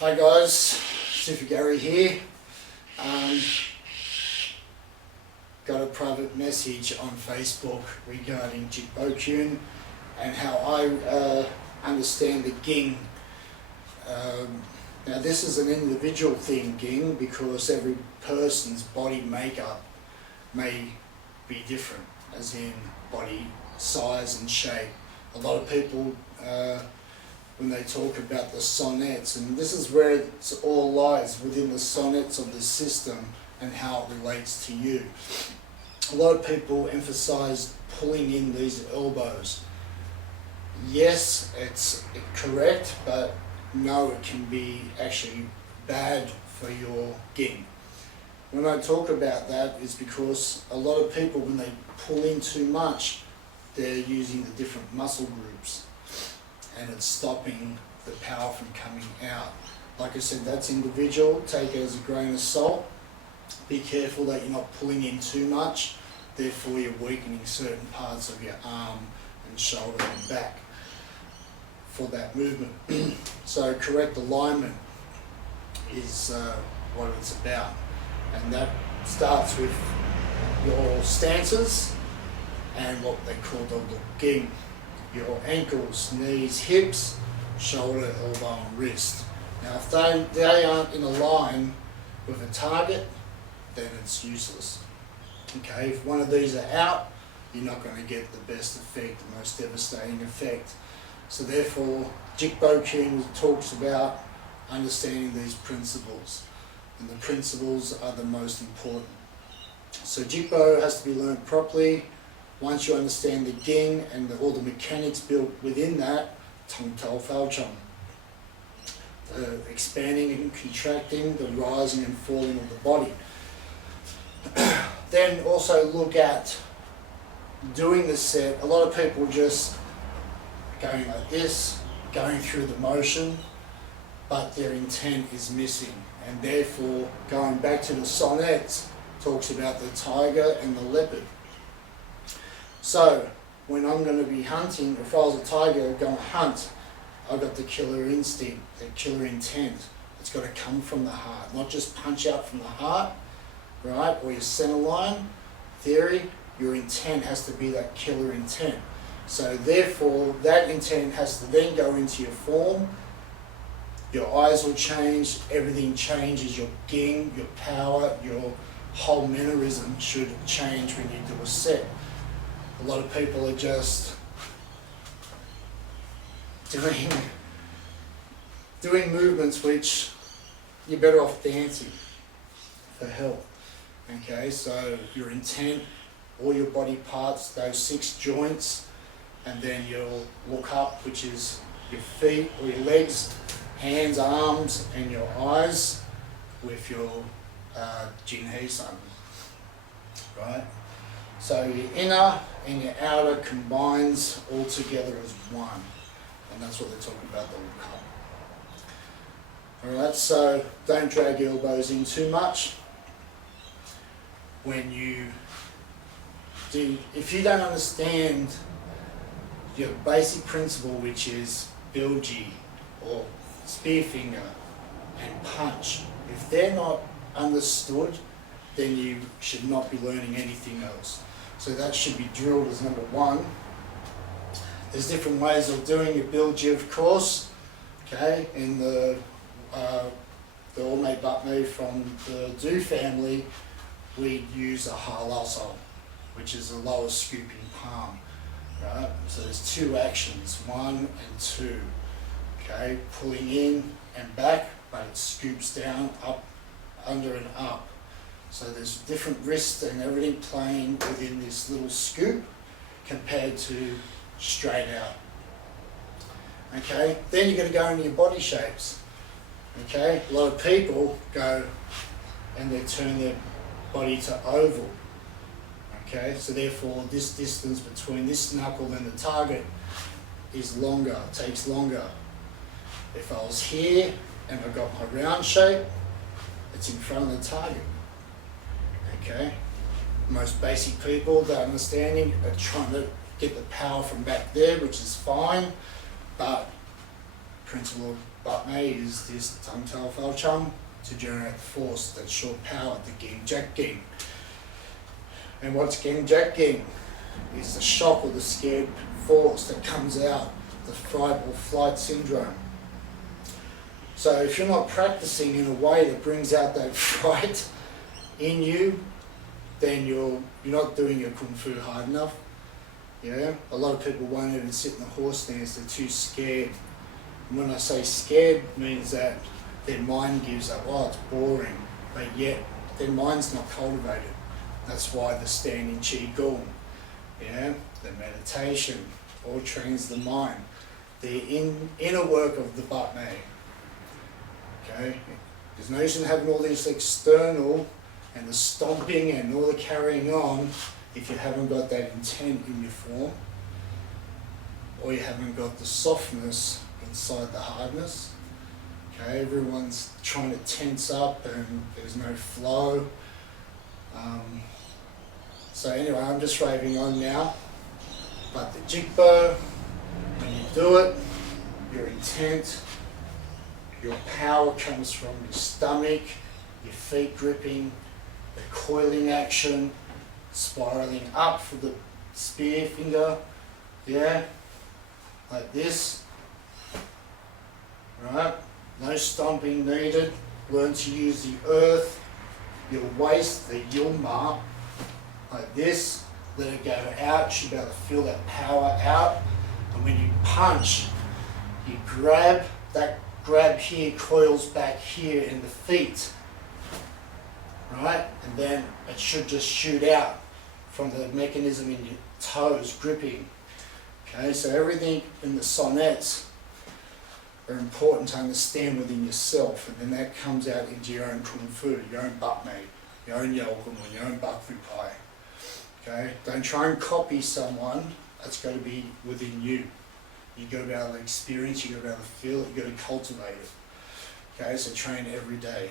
Hi guys, Super Gary here. Got a private message on Facebook regarding Jik Bo Kyun and how I understand the Ging. Now this is an individual thing, Ging, because every person's body makeup may be different, as in body size and shape. A lot of people when they talk about the sonnets, and this is where it all lies, within the sonnets of the system and how it relates to you. A lot of people emphasize pulling in these elbows. Yes, it's correct, but no, it can be actually bad for your Ging. When I talk about that, is because a lot of people, when they pull in too much, they're using the different muscle groups and it's stopping the power from coming out. Like I said, that's individual. Take it as a grain of salt. Be careful that you're not pulling in too much, therefore you're weakening certain parts of your arm and shoulder and back for that movement. So correct alignment is what it's about, and that starts with your stances and what they call the Ging. Your ankles, knees, hips, shoulder, elbow and wrist. Now if they aren't in a line with a target, then it's useless. Okay, if one of these are out, you're not going to get the best effect, the most devastating effect. So therefore, Jik Bo Kyun talks about understanding these principles, and the principles are the most important. So Jik Bo has to be learned properly. Once you understand the Ging and all the mechanics built within that, Tong Tao Fao Chong, the expanding and contracting, the rising and falling of the body. Then also look at doing the set. A lot of people just going like this, going through the motion, but their intent is missing, and therefore going back to the sonnets talks about the tiger and the leopard. So when I'm going to be hunting, if I was a tiger going to hunt, I've got the killer instinct, the killer intent. It's got to come from the heart, not just punch out from the heart, right? Or your center line theory, your intent has to be that killer intent. So therefore, that intent has to then go into your form. Your eyes will change, everything changes, your Ging, your power, your whole mannerism should change when you do a set. A lot of people are just doing movements which you're better off dancing for help. Okay, so your intent, all your body parts, those 6 joints, and then you'll look up, which is your feet or your legs, hands, arms, and your eyes with your Jin Hei Sun, right? So your inner and your outer combines all together as one, and that's what they're talking about, the look up. Alright, so don't drag your elbows in too much. When you do, if you don't understand your basic principle, which is bilji or spear finger and punch, if they're not understood, then you should not be learning anything else. So that should be drilled as number 1. There's different ways of doing your bilji, of course. Okay, in the Orme Batme from the Do family, we use a halaso, which is a lower scooping palm. Right? So there's 2 actions, 1 and 2. Okay, pulling in and back, but it scoops down, up, under and up. So there's different wrists and everything playing within this little scoop compared to straight out. Okay, then you're going to go into your body shapes. Okay, a lot of people go and they turn their body to oval. Okay, so therefore this distance between this knuckle and the target is longer, takes longer. If I was here and I got my round shape, it's in front of the target. Okay, most basic people, the understanding, are trying to get the power from back there, which is fine, but principle of butt mei is this tongue tail fao chum to generate the force, that short power, the ging jack ging. And what's ging jack ging? Is the shock or the scared force that comes out, the fight or flight syndrome. So if you're not practicing in a way that brings out that fright in you, then you're not doing your kung fu hard enough. Yeah, a lot of people won't even sit in the horse stance, they're too scared. And when I say scared, it means that their mind gives up, oh, it's boring, but yet their mind's not cultivated. That's why the standing qigong, yeah, the meditation, all trains the mind. The inner work of the butt mei. Okay, there's no use in having all this external and the stomping and all the carrying on if you haven't got that intent in your form, or you haven't got the softness inside the hardness. Okay, everyone's trying to tense up and there's no flow. So anyway, I'm just raving on now. But the jigbo, when you do it, your intent, your power comes from your stomach, your feet gripping, the coiling action, spiraling up for the spear finger, yeah, like this, right? No stomping needed. Learn to use the earth, your waist, the yilma, like this. Let it go out. You should be able to feel that power out. And when you punch, you grab, that grab here coils back here in the feet, right? And then it should just shoot out from the mechanism in your toes, gripping. Okay, so everything in the sonnets are important to understand within yourself, and then that comes out into your own kung fu, your own butt mei, your own yao kung, your own bak fu pai. Okay, don't try and copy someone. That's got to be within you. You've got to be able to experience, you've got to be able to feel it, you've got to cultivate it. Okay, so train every day.